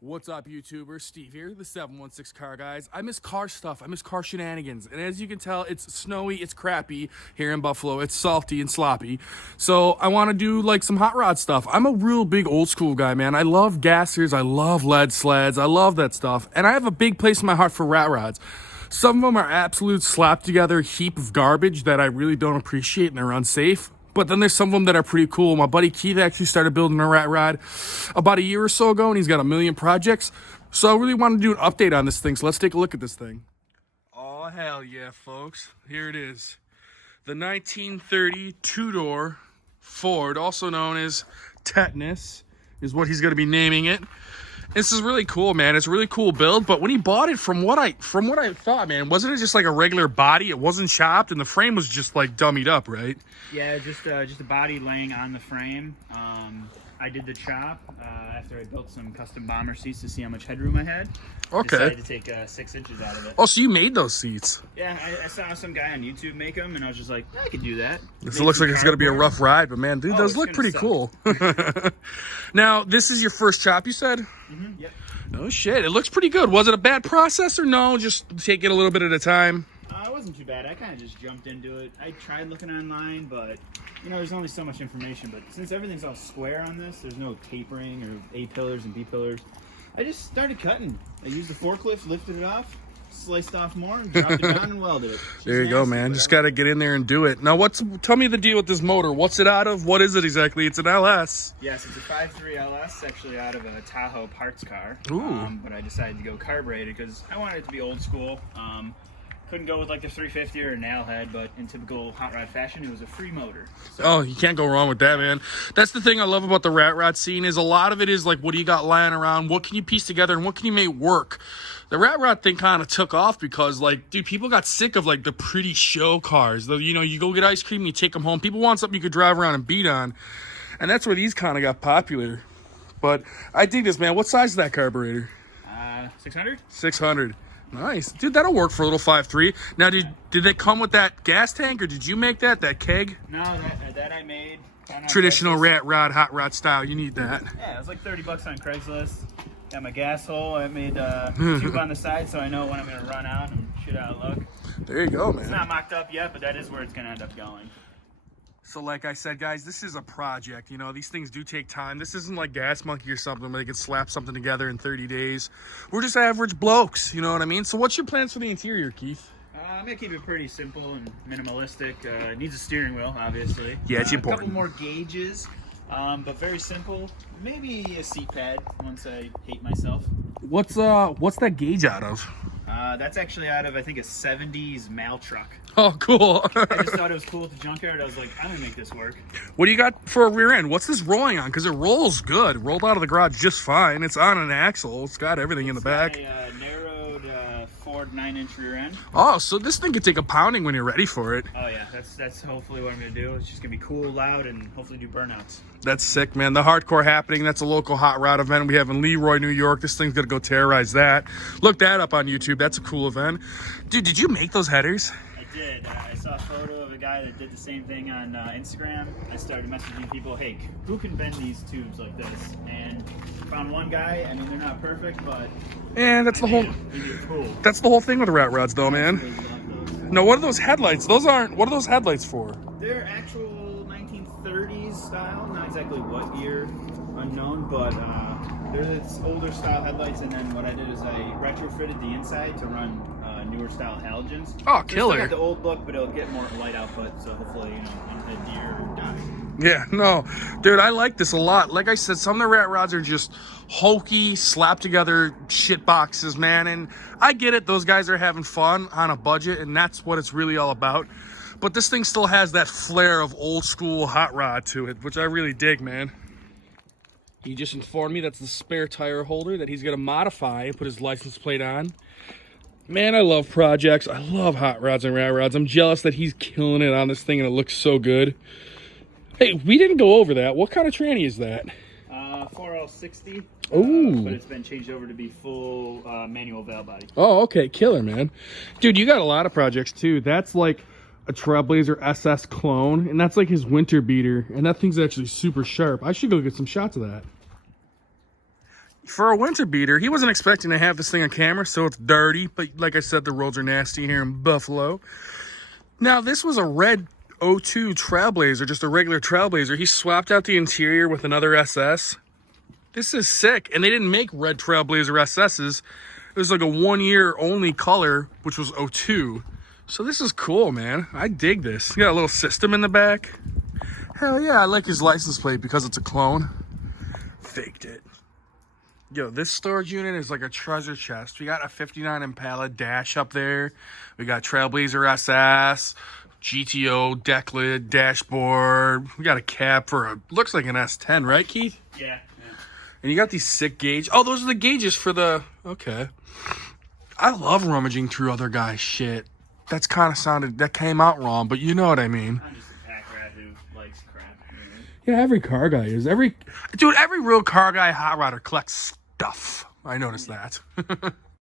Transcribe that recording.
What's up, YouTuber? Steve here, the 716 Car Guys. I miss car stuff. I miss car shenanigans. And as you can tell, it's snowy, it's crappy here in Buffalo. It's salty and sloppy. So I want to do like some hot rod stuff. I'm a real big old school guy, man. I love gassers. I love lead sleds. I love that stuff. And I have a big place in my heart for rat rods. Some of them are absolute slapped together heap of garbage that I really don't appreciate and they're unsafe. But then there's some of them that are pretty cool. My buddy Keith actually started building a rat rod about a year or so ago, and he's got 1 million projects. So I really want to do an update on this thing. So let's take a look at this thing. Oh, hell yeah, folks. Here it is. The 1930 two-door Ford, also known as Tetanus, is what he's going to be naming it. This is really cool, man. It's a really cool build, but when he bought it, from what I thought, man, wasn't it just like a regular body? It wasn't chopped, and the frame was just like dummied up, right? Yeah, just a body laying on the frame. I did the chop after I built some custom bomber seats to see how much headroom I had. Okay. Decided to take 6 inches out of it. Oh, so you made those seats? Yeah, I saw some guy on YouTube make them, and I was just like, I could do that. This looks like it's going to be a rough ride, but man, dude, Oh, those it's look gonna pretty suck. cool. Now, this is your first chop, you said? Mm-hmm, yep. No shit, it looks pretty good. Was it a bad process or no? Just take it a little bit at a time? It wasn't too bad. I kind of just jumped into it. I tried looking online, but you know, there's only so much information. But since everything's all square on this, there's no tapering or A pillars and B pillars. I just started cutting. I used the forklift, lifted it off, sliced off more, and dropped it down and welded it. There you go, man. Just got to get in there and do it. Now, tell me the deal with this motor. What's it out of? What is it exactly? It's an LS. Yes, it's a 5.3 LS, actually out of a Tahoe parts car. Ooh. But I decided to go carbureted because I wanted it to be old school. Couldn't go with like the 350 or a nail head, but in typical hot rod fashion, it was a free motor. So, Oh, you can't go wrong with that, man. That's the thing I love about the rat rod scene is a lot of it is like, what do you got lying around? What can you piece together and what can you make work? The rat rod thing kind of took off because, like, dude, people got sick of like the pretty show cars. You know, you go get ice cream, you take them home. People want something you could drive around and beat on, and that's where these kind of got popular. But I dig this, man. What size is that carburetor? 600? 600. Nice, dude. That'll work for a little 5.3. Now, did they come with that gas tank, or did you make that keg? No, that I made. On Traditional Craigslist. rat rod, hot rod style. You need that. Yeah, it was like $30 on Craigslist. Got my gas hole. I made a tube on the side so I know when I'm going to run out and shoot out a look. There you go, It's man. not mocked up yet, but that is where it's going to end up going. So like I said, guys, this is a project. You know, these things do take time. This isn't like Gas Monkey or something where they can slap something together in 30 days. We're just average blokes, you know what I mean? So what's your plans for the interior, Keith? I'm going to keep it pretty simple and minimalistic. It needs a steering wheel, obviously. Yeah, it's A important. couple more gauges, but very simple. Maybe a seat pad once I hate myself. What's that gauge out of? That's actually out of, I think, a 70s Mal truck. Oh, cool. I just thought it was cool at the junkyard. I was like, I'm going to make this work. What do you got for a rear end? What's this rolling on? Because it rolls good. Rolled out of the garage just fine. It's on an axle. It's got everything in the back. A narrowed Ford 9-inch rear end. Oh, so this thing could take a pounding when you're ready for it. Oh yeah, that's hopefully what I'm gonna do. It's just gonna be cool, loud, and hopefully do burnouts. That's sick, man. The Hardcore Happening, that's a local hot rod event we have in Leroy, New York. This thing's gonna go terrorize that. Look that up on YouTube. That's a cool event. Dude, did you make those headers? I did. I saw a photo of a guy that did the same thing on Instagram. I started messaging people, hey, who can bend these tubes like this? And found one guy. I mean, they're not perfect, but And that's the whole they're cool. that's the whole thing with rat rods though, man. No, what are those headlights? What are those headlights for? They're actual 1930s style, not exactly what year, unknown, but they're this older style headlights. And then what I did is I retrofitted the inside to run newer style halogens. Oh, They're killer. still got the old look, but it'll get more light output, so hopefully, you know, a deer or die. Yeah, no. Dude, I like this a lot. Like I said, some of the rat rods are just hokey, slapped together shit boxes, man. And I get it. Those guys are having fun on a budget, and that's what it's really all about. But this thing still has that flair of old school hot rod to it, which I really dig, man. He just informed me that's the spare tire holder that he's going to modify and put his license plate on. Man, I love projects. I love hot rods and rat rods. I'm jealous that he's killing it on this thing and it looks so good. Hey, we didn't go over that. What kind of tranny is that? 4L60. Ooh. But it's been changed over to be full manual valve body. Oh, okay. Killer, man. Dude, you got a lot of projects too. That's like a Trailblazer SS clone, and that's like his winter beater, and that thing's actually super sharp. I should go get some shots of that. For a winter beater, he wasn't expecting to have this thing on camera, so it's dirty. But like I said, the roads are nasty here in Buffalo. Now, this was a red 02 Trailblazer, just a regular Trailblazer. He swapped out the interior with another SS. This is sick. And they didn't make red Trailblazer SS's. It was like a 1 year only color, which was 02. So this is cool, man. I dig this. You got a little system in the back. Hell yeah, I like his license plate because it's a clone. Faked it. Yo, this storage unit is like a treasure chest. We got a 59 Impala dash up there. We got Trailblazer SS, GTO, deck lid, dashboard. We got a cab for a, looks like an S10, right, Keith? Yeah. And you got these sick gauge. Oh, those are the gauges for the, okay. I love rummaging through other guys' shit. That's kind of sounded, that came out wrong, but you know what I mean. I'm just a pack rat who likes crap. Yeah, every car guy is. Every real car guy, hot rodder collects stuff. I noticed that.